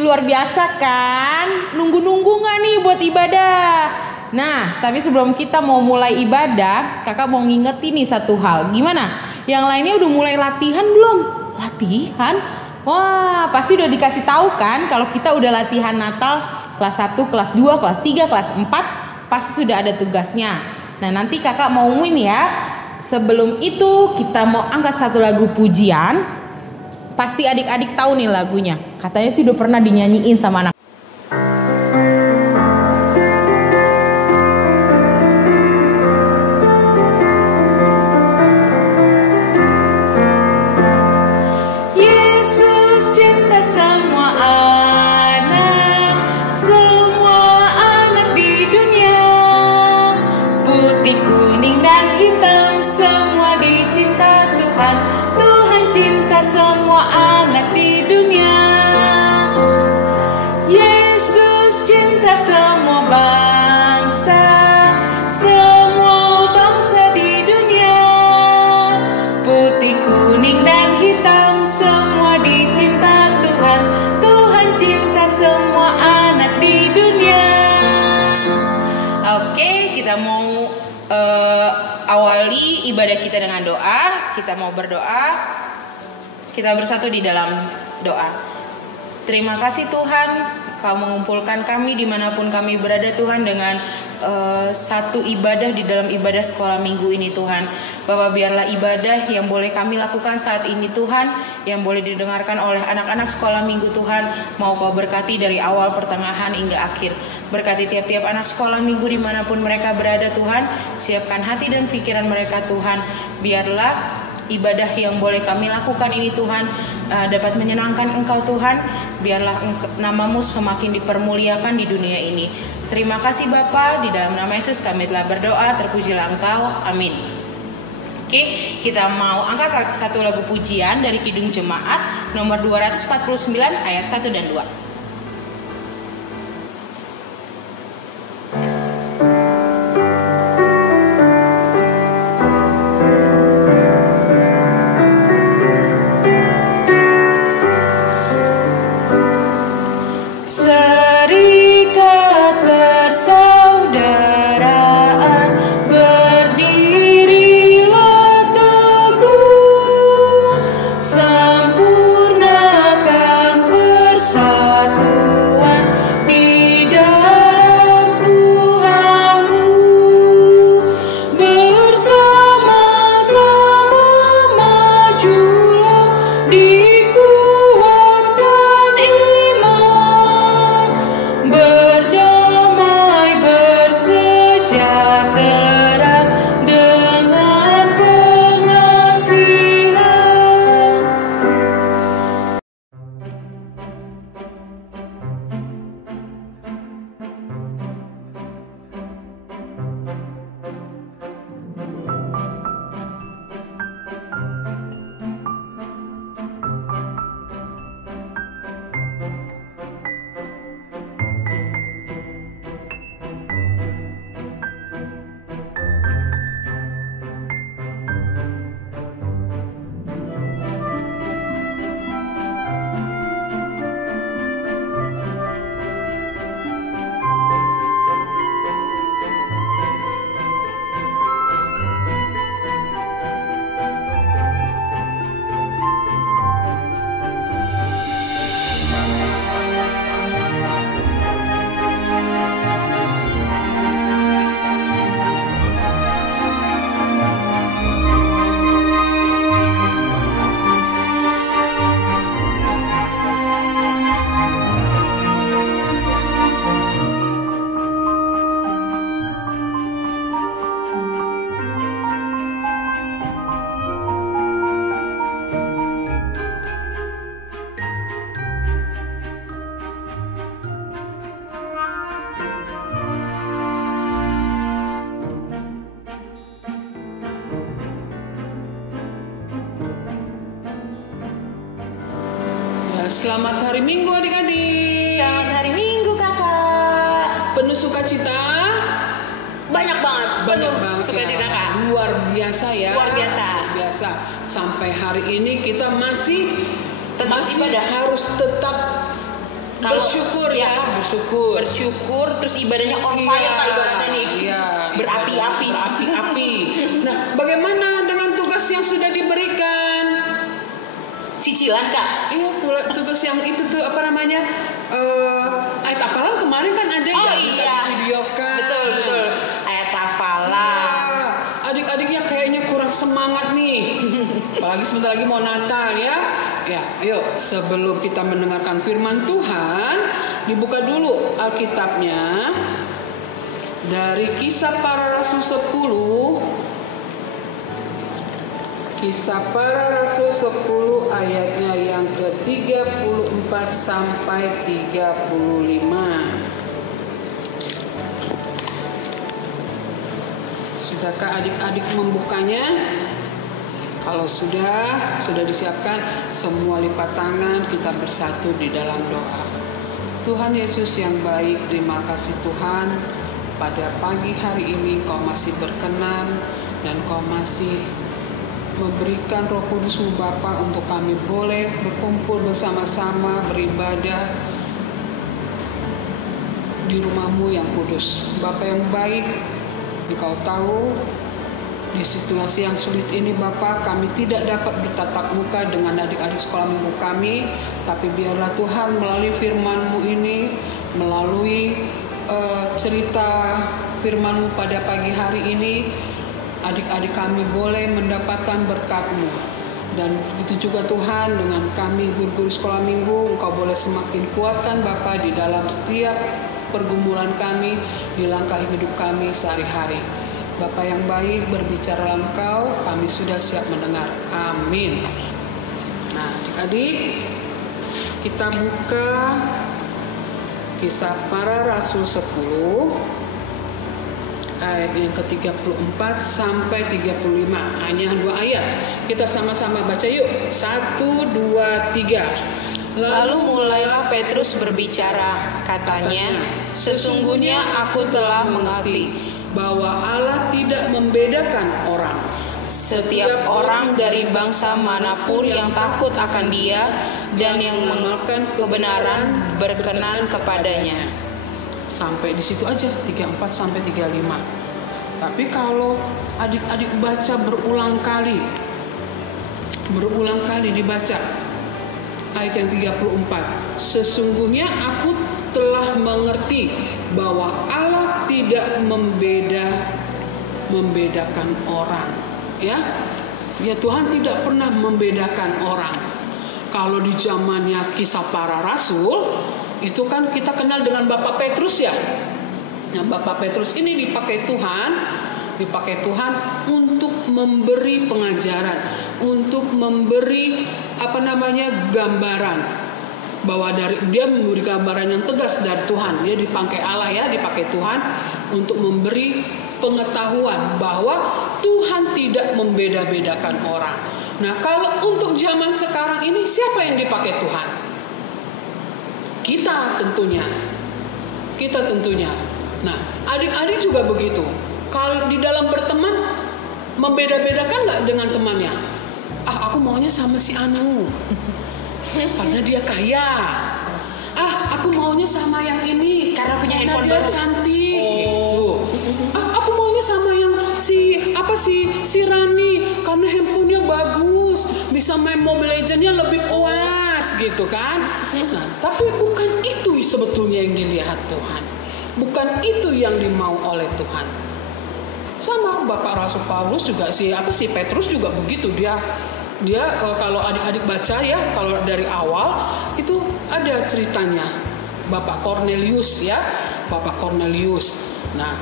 Pasti luar biasa kan? Nunggu-nunggu gak nih buat ibadah? Nah, tapi sebelum kita mau mulai ibadah, kakak mau ngingetin nih satu hal. Gimana? Yang lainnya udah mulai latihan belum? Latihan? Wah, pasti udah dikasih tahu kan kalau kita udah latihan Natal kelas 1, kelas 2, kelas 3, kelas 4 pasti sudah ada tugasnya. Nah, nanti kakak mau ngumumin ya. Sebelum itu kita mau angkat satu lagu pujian. Pasti adik-adik tahu nih lagunya. Katanya sih udah pernah dinyanyiin sama anak. Semua anak di dunia, Yesus cinta semua bangsa, semua bangsa di dunia. Putih, kuning dan hitam semua dicinta Tuhan. Tuhan cinta semua anak di dunia. Oke, kita mau awali ibadah kita dengan doa. Kita mau berdoa. Kita bersatu di dalam doa. Terima kasih Tuhan, Kau mengumpulkan kami dimanapun kami berada Tuhan dengan satu ibadah di dalam ibadah sekolah minggu ini Tuhan. Bapak, biarlah ibadah yang boleh kami lakukan saat ini Tuhan, yang boleh didengarkan oleh anak-anak sekolah minggu Tuhan, mau Kau berkati dari awal, pertengahan hingga akhir. Berkati tiap-tiap anak sekolah minggu dimanapun mereka berada Tuhan. Siapkan hati dan pikiran mereka Tuhan. Biarlah ibadah yang boleh kami lakukan ini Tuhan dapat menyenangkan Engkau Tuhan. Biarlah namamu semakin dipermuliakan di dunia ini. Terima kasih Bapa, di dalam nama Yesus kami telah berdoa, terpujilah Engkau, amin. Oke, kita mau angkat satu lagu pujian dari Kidung Jemaat nomor 249 ayat 1 dan 2. Selamat hari Minggu adik-adik. Selamat hari Minggu kakak. Penuh sukacita. Banyak banget. Banyak banget. Sukacita Ya. kak. Luar biasa ya. Luar biasa. Luar biasa. Sampai hari ini kita masih Tetap ibadah. harus tetap Bersyukur ya, bersyukur. Bersyukur, terus ibadahnya on fire lah ibaratnya nih. Iya, Berapi-api. Berapi-api. Nah, bagaimana dengan tugas yang sudah diberikan? Cicilan Kak. Iya, tugas yang itu tuh apa namanya? Ayat hafalan kemarin kan ada Oh ya iya. videokan. Betul. Ayat hafalan. Adik-adiknya kayaknya kurang semangat nih. Apalagi sebentar lagi mau Natal ya. Ya, yuk sebelum kita mendengarkan firman Tuhan, dibuka dulu Alkitabnya dari Kisah Para Rasul 10. Kisah Para Rasul 10 ayatnya yang ke-34 sampai 35. Sudahkah adik-adik membukanya? Kalau sudah disiapkan, semua lipat tangan, kita bersatu di dalam doa. Tuhan Yesus yang baik, terima kasih Tuhan. Pada pagi hari ini Kau masih berkenan dan Kau masih memberikan Roh Kudus-Mu Bapa untuk kami boleh berkumpul bersama-sama beribadah di rumah-Mu yang kudus. Bapa yang baik, Engkau tahu di situasi yang sulit ini Bapa, kami tidak dapat bertatap muka dengan adik-adik sekolah minggu kami, tapi biarlah Tuhan melalui firman-Mu ini, melalui cerita firman-Mu pada pagi hari ini, adik-adik kami boleh mendapatkan berkat-Mu. Dan itu juga Tuhan, dengan kami guru-guru sekolah minggu, Engkau boleh semakin kuatkan Bapa di dalam setiap pergumulan kami, di langkah hidup kami sehari-hari. Bapa yang baik, berbicara Engkau, kami sudah siap mendengar. Amin. Nah, adik-adik, kita buka Kisah Para Rasul 10 ayat yang ke-34 sampai 35. Hanya 2 ayat. Kita sama-sama baca yuk. 1, 2, 3. Lalu mulailah Petrus berbicara, katanya, sesungguhnya aku telah mengerti bahwa Allah tidak membedakan orang. setiap orang dari bangsa manapun yang takut akan Dia dan yang mengamalkan kebenaran berkenan kepadanya. Sampai di situ aja 34 sampai 35. Tapi kalau adik-adik baca berulang kali dibaca ayat yang 34. Sesungguhnya aku telah mengerti bahwa Allah tidak membedakan orang. Ya Tuhan tidak pernah membedakan orang. Kalau di zamannya Kisah Para Rasul, itu kan kita kenal dengan Bapak Petrus ya. Nah, Bapak Petrus ini dipakai Tuhan untuk memberi pengajaran, untuk memberi gambaran, bahwa dia memberi gambaran yang tegas dari Tuhan. Dia dipakai Allah ya, dipakai Tuhan untuk memberi pengetahuan bahwa Tuhan tidak membeda-bedakan orang. Nah, kalau untuk zaman sekarang ini siapa yang dipakai Tuhan? Kita tentunya. Nah, adik-adik juga begitu. Kalau di dalam berteman, membeda-bedakan nggak dengan temannya? Aku maunya sama si Anu karena dia kaya. Aku maunya sama yang ini Karena punya handphone dia baru. cantik. Gitu. Aku maunya sama yang si Rani karena handphonenya bagus, bisa main Mobile Legends-nya lebih puas gitu kan. Nah, tapi bukan itu sebetulnya yang dilihat Tuhan. Bukan itu yang dimau oleh Tuhan. Sama Bapak Rasul Paulus juga Petrus juga begitu. Dia kalau adik-adik baca ya, kalau dari awal itu ada ceritanya Bapak Cornelius. Nah,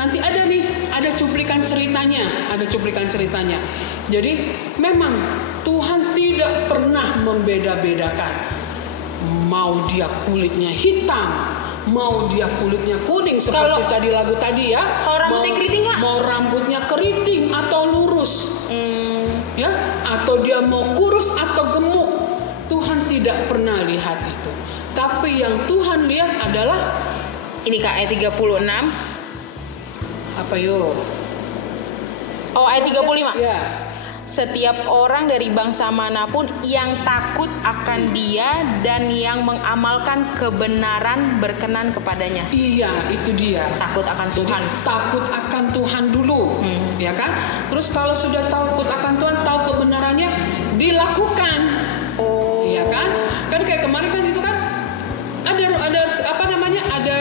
nanti ada cuplikan ceritanya. Jadi memang Tuhan tidak pernah membeda-bedakan. Mau dia kulitnya hitam, mau dia kulitnya kuning seperti tadi lagu tadi ya. Kalau rambutnya keriting nggak? Mau rambutnya keriting atau lurus, ya, atau dia mau kurus atau gemuk, Tuhan tidak pernah lihat itu. Tapi yang Tuhan lihat adalah Ini Kak, ayat 36. apa yo? Oh, ayat 35. Ya. setiap orang dari bangsa manapun yang takut akan Dia dan yang mengamalkan kebenaran berkenan kepadanya. Iya, itu dia. Takut akan Jadi, Tuhan. takut akan Tuhan dulu, ya kan? Terus kalau sudah takut akan Tuhan, tahu kebenarannya, dilakukan. Oh. Iya kan? Kan kayak kemarin kan itu kan ada apa namanya? Ada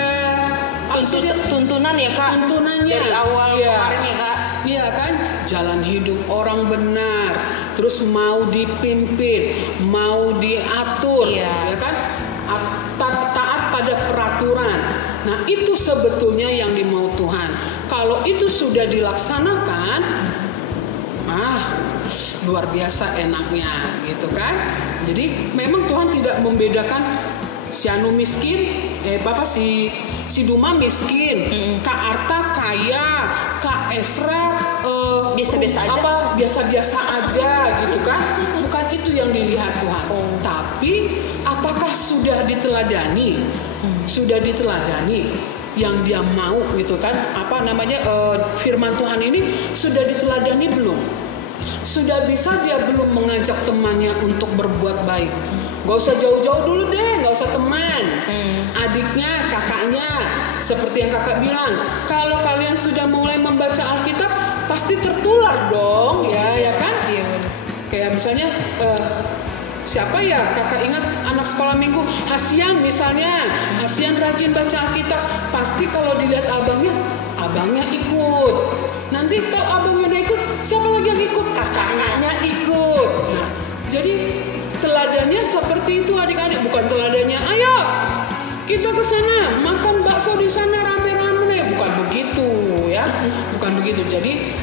Tuntunan ya Kak. tuntunannya Dari awal kemarin ya Kak. Iya kan? Jalan hidup orang benar, terus mau dipimpin, mau diatur, Iya. ya kan? Taat pada peraturan. Nah, itu sebetulnya yang dimau Tuhan. Kalau itu sudah dilaksanakan, luar biasa enaknya, gitu kan? Jadi memang Tuhan tidak membedakan si Anu miskin, si Duma miskin, Kak Arta kaya, Kak Esra Biasa-biasa aja. Biasa-biasa aja, gitu kan? Bukan itu yang dilihat Tuhan. Tapi apakah sudah diteladani? Sudah diteladani yang dia mau, gitu kan? Firman Tuhan ini sudah diteladani belum? Sudah bisa dia belum mengajak temannya untuk berbuat baik? Gak usah jauh-jauh dulu deh, gak usah teman. Adiknya, kakaknya, seperti yang kakak bilang, kalau kalian sudah mulai membaca Alkitab, pasti tertular dong, ya kan? Iya. Kayak misalnya, siapa ya? Kakak ingat anak sekolah minggu, Hasian misalnya, Hasian rajin baca Alkitab, pasti kalau dilihat abangnya ikut. Nanti kalau abangnya udah ikut, siapa lagi yang ikut? Kakaknya ikut. Nah, jadi teladannya seperti itu adik-adik, bukan teladannya ayo kita ke sana makan bakso di sana rame-rame, bukan begitu ya, bukan begitu. Jadi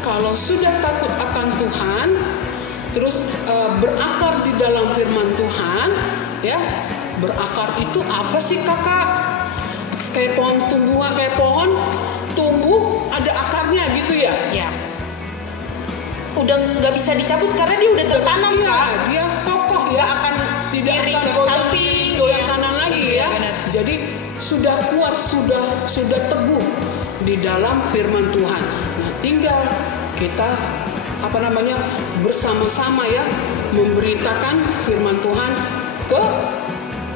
kalau sudah takut akan Tuhan, terus berakar di dalam firman Tuhan, ya, berakar itu apa sih kakak? Kayak pohon tumbuh ada akarnya gitu ya? Ya. Udah nggak bisa dicabut karena dia udah tertanam Kak. Dia kokoh ya, akan tidak miring akan ke samping, goyang ya. kanan lagi Iya, ya. benar. Jadi sudah kuat, sudah teguh di dalam firman Tuhan. Nah, tinggal kita bersama-sama ya memberitakan firman Tuhan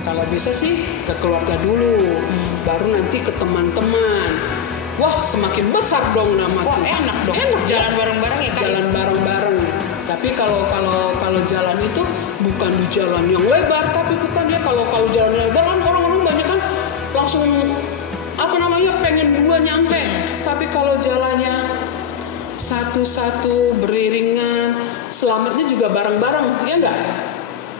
kalau bisa sih ke keluarga dulu, baru nanti ke teman-teman. Wah, semakin besar dong nama Wah, Tuhan. enak dong. Enak Jalan bareng-bareng ya Kak. Jalan bareng-bareng. Tapi kalau jalan itu bukan di jalan yang lebar, tapi bukan ya, kalau jalan lebar kan orang-orang banyak kan langsung pengen duluan nyampe. Tapi kalau jalannya satu-satu beriringan, selamatnya juga bareng-bareng, ya enggak?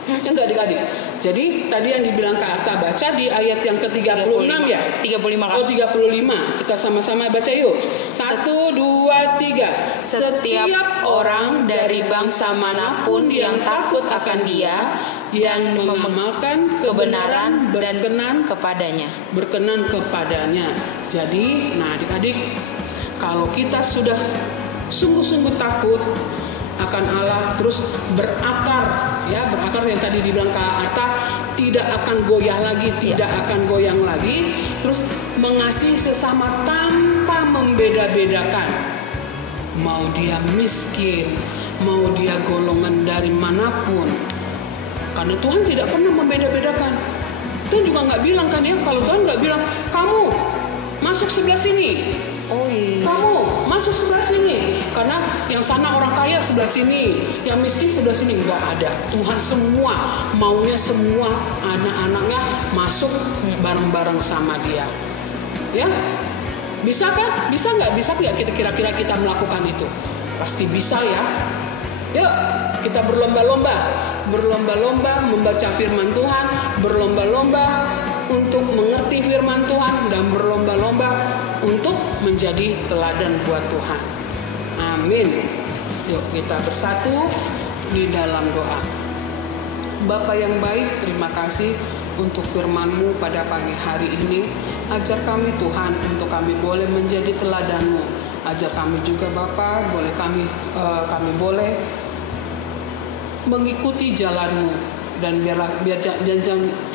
Ya enggak adik-adik? Jadi tadi yang dibilang Kak Arta baca di ayat yang ke-36 ya? 35 Kak. Oh 35. Kita sama-sama baca yuk. 1, 2, 3. Setiap orang dari bangsa manapun yang takut akan Dia dan mengamalkan kebenaran dan berkenan kepadanya. Jadi, nah adik-adik, kalau kita sudah sungguh-sungguh takut akan Allah, terus berakar yang tadi dibilang Kak Arta, tidak akan goyah lagi, tidak akan goyang lagi, terus mengasihi sesama tanpa membeda-bedakan, mau dia miskin, mau dia golongan dari manapun, karena Tuhan tidak pernah membeda-bedakan. Tuhan juga nggak bilang kan ya, kalau Tuhan nggak bilang kamu masuk sebelah sini, Oh iya. kamu masuk sebelah sini, karena yang sana orang kaya sebelah sini, yang miskin sebelah sini. Nggak ada. Tuhan semua maunya semua anak-anaknya masuk bareng-bareng sama Dia. Ya, bisa kan? Bisa nggak? Bisa nggak kita kira-kira kita melakukan itu? Pasti bisa ya. Yuk, kita berlomba-lomba membaca firman Tuhan, berlomba-lomba untuk mengerti firman Tuhan, dan berlomba-lomba untuk menjadi teladan buat Tuhan. Amin. Yuk kita bersatu di dalam doa. Bapa yang baik, terima kasih untuk firman-Mu pada pagi hari ini. Ajar kami Tuhan untuk kami boleh menjadi teladan-Mu. Ajar kami juga Bapa, boleh kami boleh mengikuti jalan-Mu. Dan biar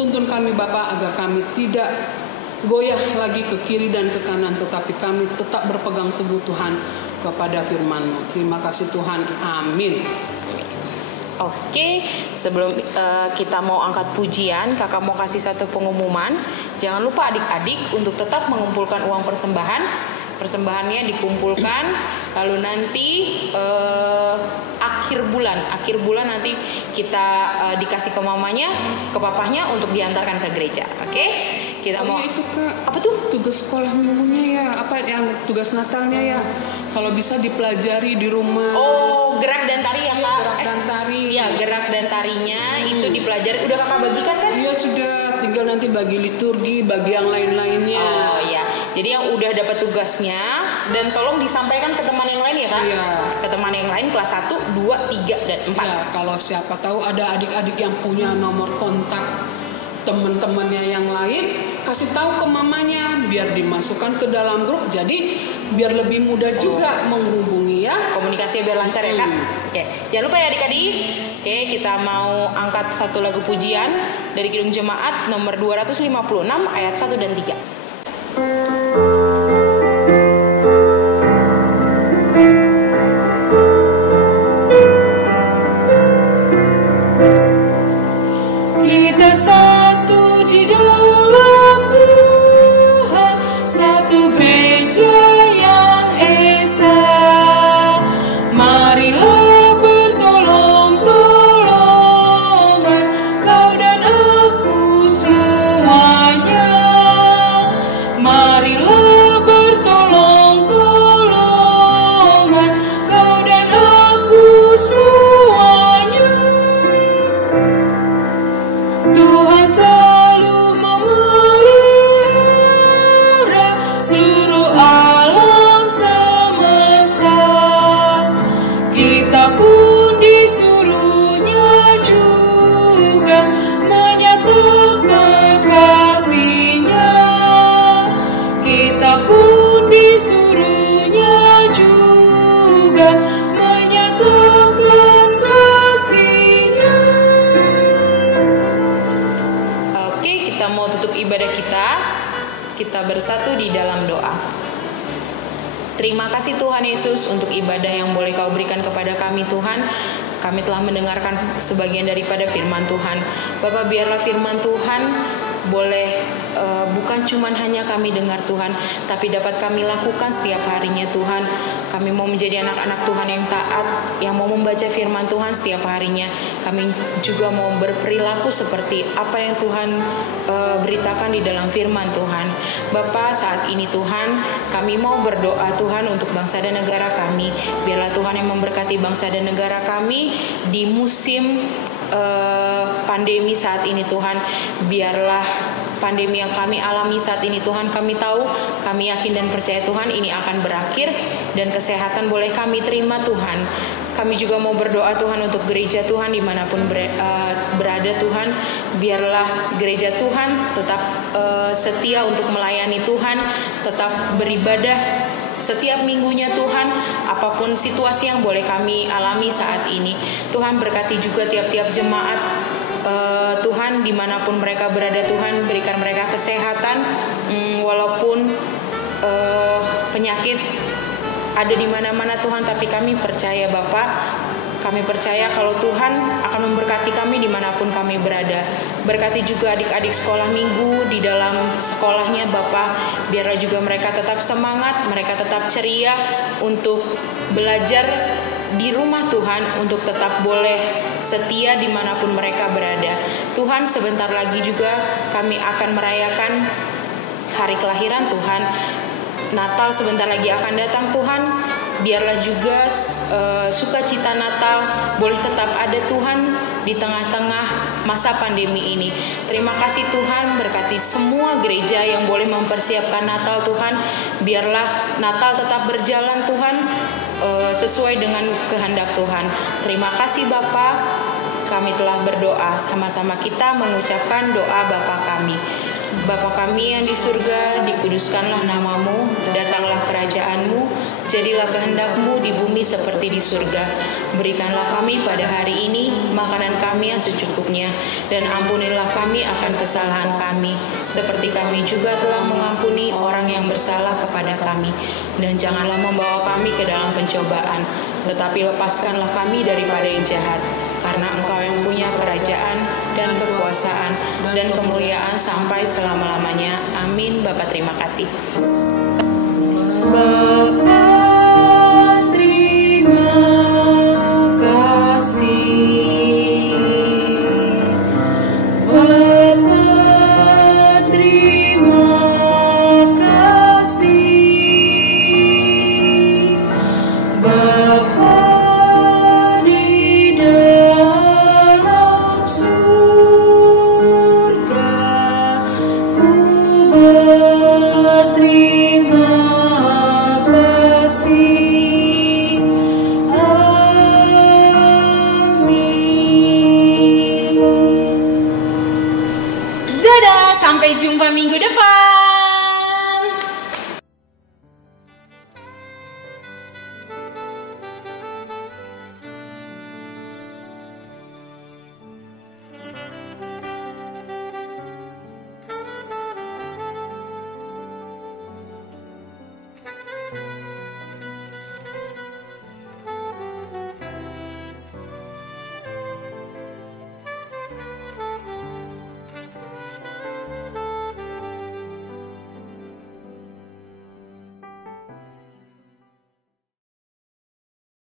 tuntun kami Bapa agar kami tidak goyah lagi ke kiri dan ke kanan, tetapi kami tetap berpegang teguh Tuhan kepada firman-Mu. Terima kasih Tuhan, amin. Oke, sebelum kita mau angkat pujian, kakak mau kasih satu pengumuman. Jangan lupa adik-adik untuk tetap mengumpulkan uang persembahan. Persembahannya dikumpulkan, lalu nanti akhir bulan nanti kita dikasih ke mamanya, ke papahnya untuk diantarkan ke gereja. Oke? Kita mau itu Kak, apa tuh? tugas sekolah minggunya ya, apa yang tugas Natalnya ya, kalau bisa dipelajari di rumah. Oh, gerak dan tari ya Kak? Gerak dan tari. Iya, gerak dan tarinya itu dipelajari. Udah kakak bagikan kan? Iya sudah, tinggal nanti bagi liturgi, bagi yang lain-lainnya. Oh iya, jadi yang udah dapat tugasnya dan tolong disampaikan ke teman yang lain ya Kak? Iya. Ke teman yang lain kelas 1, 2, 3, dan 4. Ya, kalau siapa tahu ada adik-adik yang punya nomor kontak teman-temannya yang lain, kasih tahu ke mamanya biar dimasukkan ke dalam grup, jadi biar lebih mudah juga menghubungi ya. Komunikasinya biar lancar ya Kak? Oke, jangan lupa ya adik-adik. Oke, kita mau angkat satu lagu pujian dari Kidung Jemaat nomor 256 ayat 1 dan 3. Kita satu di dalam Tuhan, satu gereja yang esa. Marilah bertolong-tolongan, kau dan aku semuanya. Marilah bertolong-tolongan, kau dan aku semuanya. Tuhan selalu memelihara seluruh alam semesta. Kita pun disuruhnya juga menyatakan kasih-Nya. Kita pun disuruhnya juga menyatakan kasih-Nya. Oke, kita mau tutup ibadah kita. Kita bersatu di dalam doa. Terima kasih Tuhan Yesus untuk ibadah yang boleh Kau berikan kepada kami Tuhan. Kami telah mendengarkan sebagian daripada firman Tuhan. Bapak, biarlah firman Tuhan boleh bukan cuman hanya kami dengar Tuhan, tapi dapat kami lakukan setiap harinya Tuhan. Kami mau menjadi anak-anak Tuhan yang taat, yang mau membaca firman Tuhan setiap harinya. Kami juga mau berperilaku seperti apa yang Tuhan beritakan di dalam firman Tuhan. Bapa, saat ini Tuhan, kami mau berdoa Tuhan untuk bangsa dan negara kami. Biarlah Tuhan yang memberkati bangsa dan negara kami di musim pandemi saat ini Tuhan. Biarlah pandemi yang kami alami saat ini Tuhan, kami tahu, kami yakin dan percaya Tuhan ini akan berakhir dan kesehatan boleh kami terima Tuhan. Kami juga mau berdoa Tuhan untuk gereja Tuhan dimanapun berada Tuhan. Biarlah gereja Tuhan tetap setia untuk melayani Tuhan, tetap beribadah setiap minggunya Tuhan, apapun situasi yang boleh kami alami saat ini. Tuhan berkati juga tiap-tiap jemaat Tuhan dimanapun mereka berada Tuhan, berikan mereka kesehatan walaupun penyakit ada di mana-mana Tuhan, tapi kami percaya Bapak, kami percaya kalau Tuhan akan memberkati kami dimanapun kami berada. Berkati juga adik-adik sekolah minggu di dalam sekolahnya Bapak, biarlah juga mereka tetap semangat, mereka tetap ceria untuk belajar di rumah Tuhan, untuk tetap boleh setia dimanapun mereka berada. Tuhan, sebentar lagi juga kami akan merayakan hari kelahiran Tuhan. Natal sebentar lagi akan datang Tuhan. Biarlah juga sukacita Natal boleh tetap ada Tuhan di tengah-tengah masa pandemi ini. Terima kasih Tuhan, berkati semua gereja yang boleh mempersiapkan Natal Tuhan. Biarlah Natal tetap berjalan Tuhan sesuai dengan kehendak Tuhan. Terima kasih Bapa, kami telah berdoa, sama-sama kita mengucapkan doa Bapa kami. Bapa kami yang di surga, dikuduskanlah namamu, datanglah kerajaan-Mu, jadilah kehendak-Mu di bumi seperti di surga. Berikanlah kami pada hari ini makanan kami yang secukupnya, dan ampunilah kami akan kesalahan kami, seperti kami juga telah mengampuni orang yang bersalah kepada kami. Dan janganlah membawa kami ke dalam pencobaan, tetapi lepaskanlah kami daripada yang jahat. Karena Engkau yang punya kerajaan dan kekuasaan dan kemuliaan sampai selama-lamanya. Amin. Bapa, terima kasih.